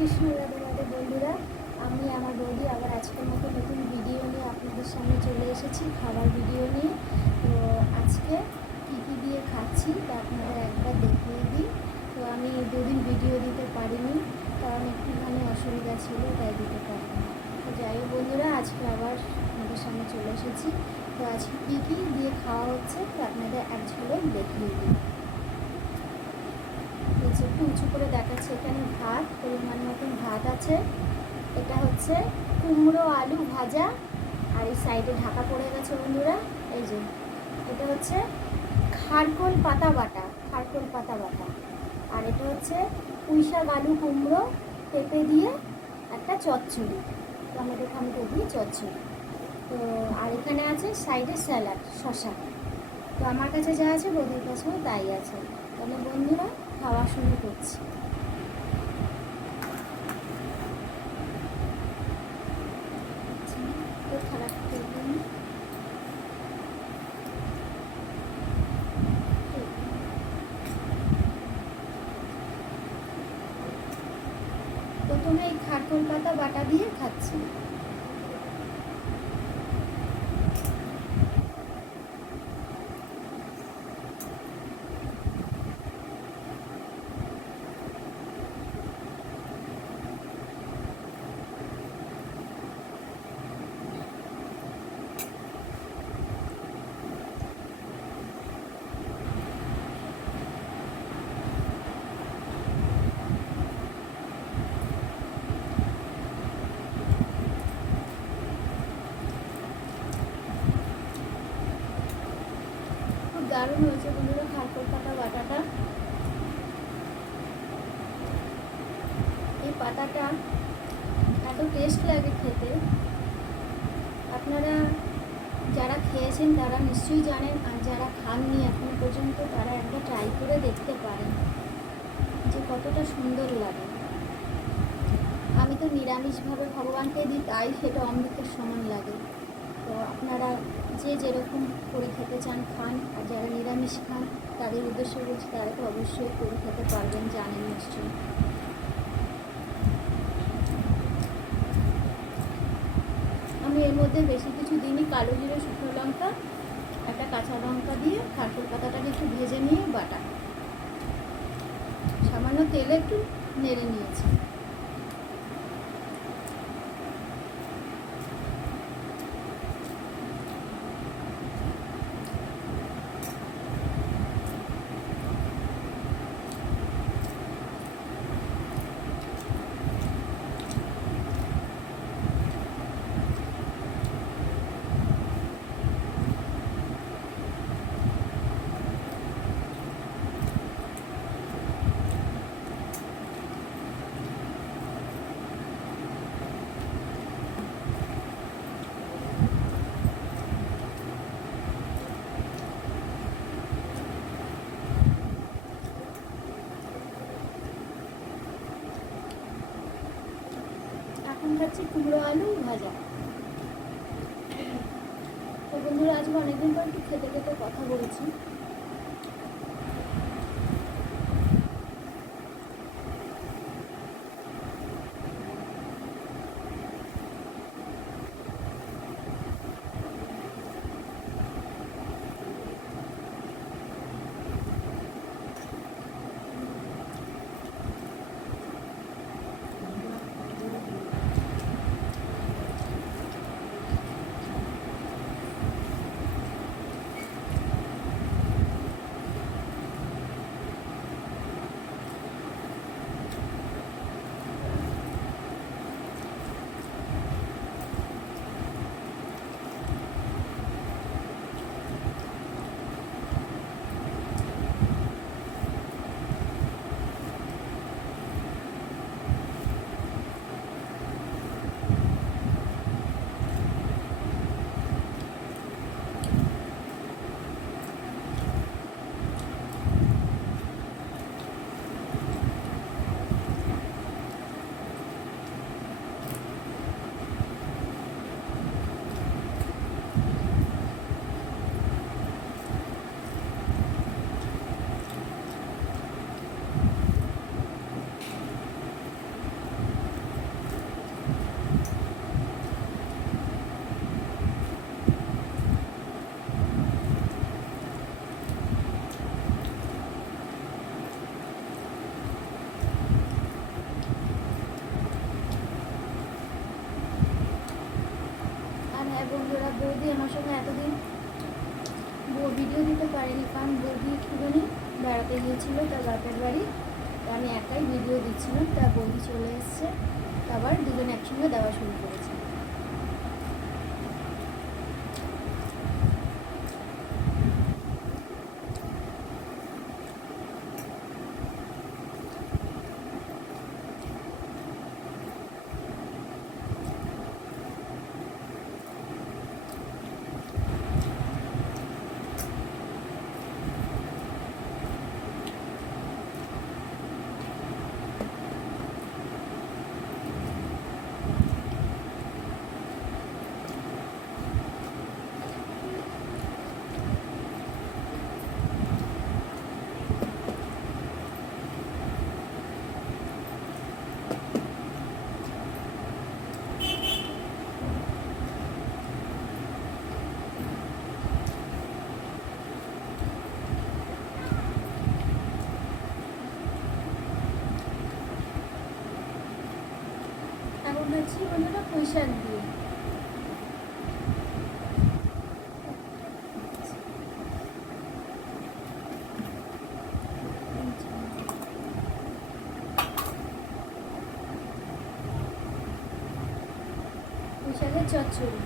কৃষ্ণ রাধে রাধে বন্ধুরা, আমি আমার বৌদি আবার আজকের মতো নতুন ভিডিও নিয়ে আপনাদের সামনে চলে এসেছি, খাবার ভিডিও নিয়ে। তো আজকে কী কী দিয়ে খাচ্ছি তা আপনাদের একবার দেখিয়ে দিই। তো আমি দুদিন ভিডিও দিতে পারিনি, কারণ একটুখানি অসুবিধা ছিল, তাই দিতে পারিনি। তো যাই হোক বন্ধুরা, আজকে আবার আপনাদের সামনে চলে এসেছি। তো আজকে কী কী দিয়ে খাওয়া হচ্ছে তো আপনাদের এক ঝলক দেখিয়ে দিই। একটু উঁচু করে দেখাচ্ছে, এখানে ভাত, পরিমাণ মতন ভাত আছে। এটা হচ্ছে কুমড়ো আলু ভাজা, আর এই সাইডে ঢাকা পড়ে গেছে বন্ধুরা। এই যে এটা হচ্ছে খারকোল পাতা বাটা, খারকোল পাতা বাটা। আর এটা হচ্ছে পুঁইশাক আলু কুমড়ো পেঁপে দিয়ে একটা চচ্চড়ি, টমেটো টমেটো দিয়ে চচ্চড়ি। তো আর এখানে আছে সাইডে স্যালাড, শশা। তো আমার কাছে যা আছে বৌদির কাছেও তাই আছে। তাহলে বন্ধুরা খাওয়া শুরু করছি। তো খারাপ করবেন না। প্রথমে এই খারকোল পাতা বাটা দিয়ে খাচ্ছি। খুব দারুণ হয়েছে বন্ধুরা খারকোল পাতা বাটাটা। এই পাতাটা এত টেস্ট লাগে খেতে, আপনারা যারা খেয়েছেন তারা নিশ্চয়ই জানেন, আর যারা খাননি এখনো পর্যন্ত তারা একবার ট্রাই করে দেখতে পারেন যে কতটা সুন্দর লাগে। আমি তো নিরামিষভাবে ভগবানকে দিই, তাই সেটা অমৃতের সমান লাগে। তো আপনারা যে যেরকম করে খেতে চান খান, আর যারা নিরামিষ খান তাদের উদ্দেশ্যে বলছি, তারা তো অবশ্যই করে খেতে পারবেন, জানেন নিশ্চয়ই। আমি এর মধ্যে বেশি কিছু দিনই কালো জিরে, শুকনো লঙ্কা, একটা কাঁচা লঙ্কা দিয়ে খারকোল পাতাটাকে একটু ভেজে নিয়ে বাটা, সামান্য তেলে একটু নেড়ে নিয়েছি। এখন খাচ্ছি কুমড়ো আলু ভাজা। তো বন্ধুরা, আজকে অনেকদিন পর একটু খেতে খেতে কথা বলছি। তোমার সঙ্গে এতদিন ভিডিও দিতে পারিনি, কারণ বৌদি একটুখানি বেড়াতে গিয়েছিল তার বাপের বাড়ি। তো আমি একাই ভিডিও দিচ্ছিলাম, তা বৌদি চলে এসছে, আবার দুজন একসঙ্গে দেওয়া শুরু করেছে। এখন হচ্ছে বন্ধুরা পুঁই শাক দিয়ে। পুঁই শাকের চচ্চড়ি।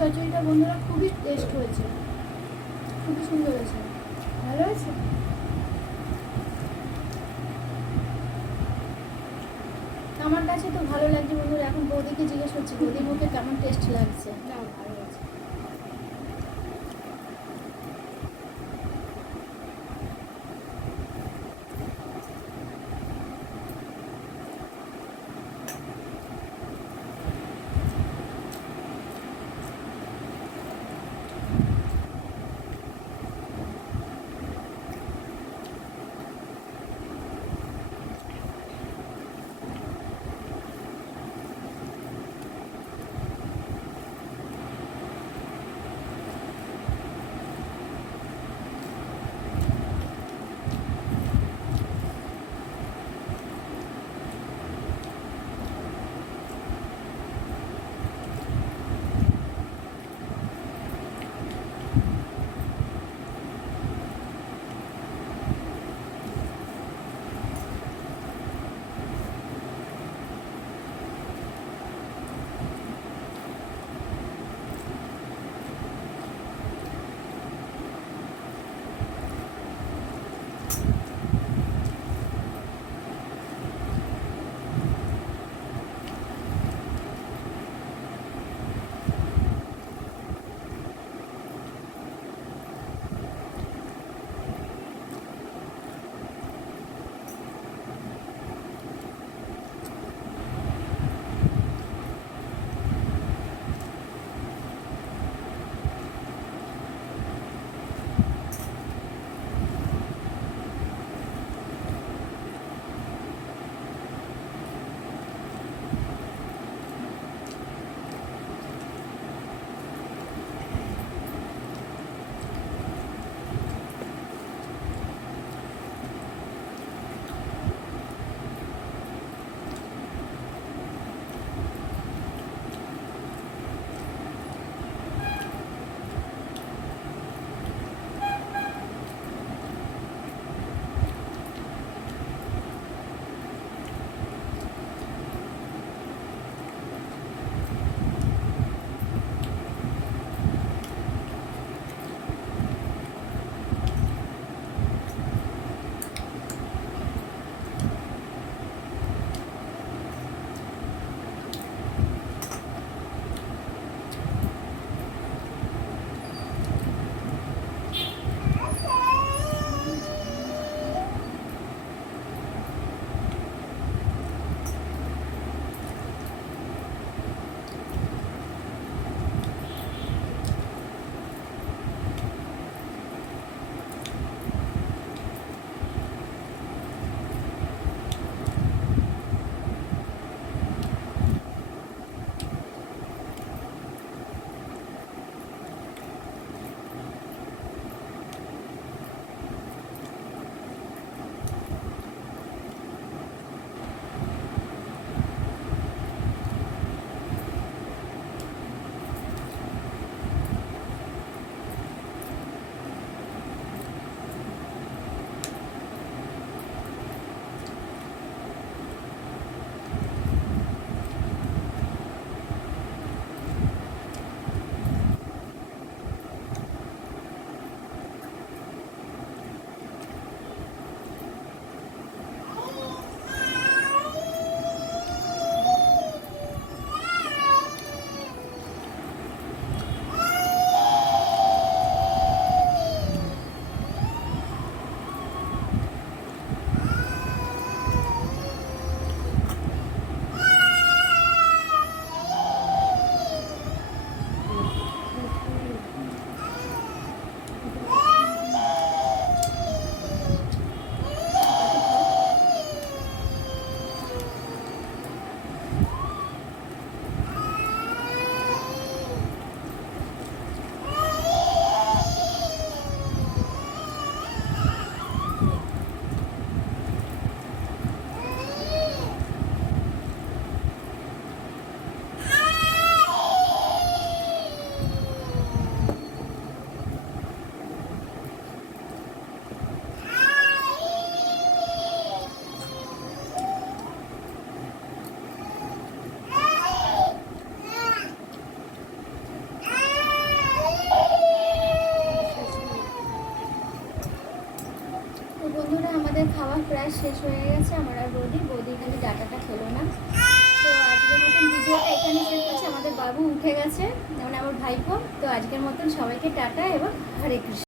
চচ্চড়িটা বন্ধুরা খুবই টেস্ট হয়েছে, খুবই সুন্দর হয়েছে, ভালো হয়েছে। আমার কাছে তো ভালো লাগছে বন্ধুরা। এখন বৌদিকে জিজ্ঞেস করছি বৌদির মুখে কেমন টেস্ট লাগছে। না, ভালো হয়েছে। হয়ে গেছে আমার আর বৌদি খালি ডাটাটা খেলো না। তো আজকের মতন ভিডিওটা এখানে শেষ করছি। আমাদের বাবু উঠে গেছে, মানে আমার ভাইপো। তো আজকের মতন সবাইকে টাটা এবং হরে কৃষ্ণ।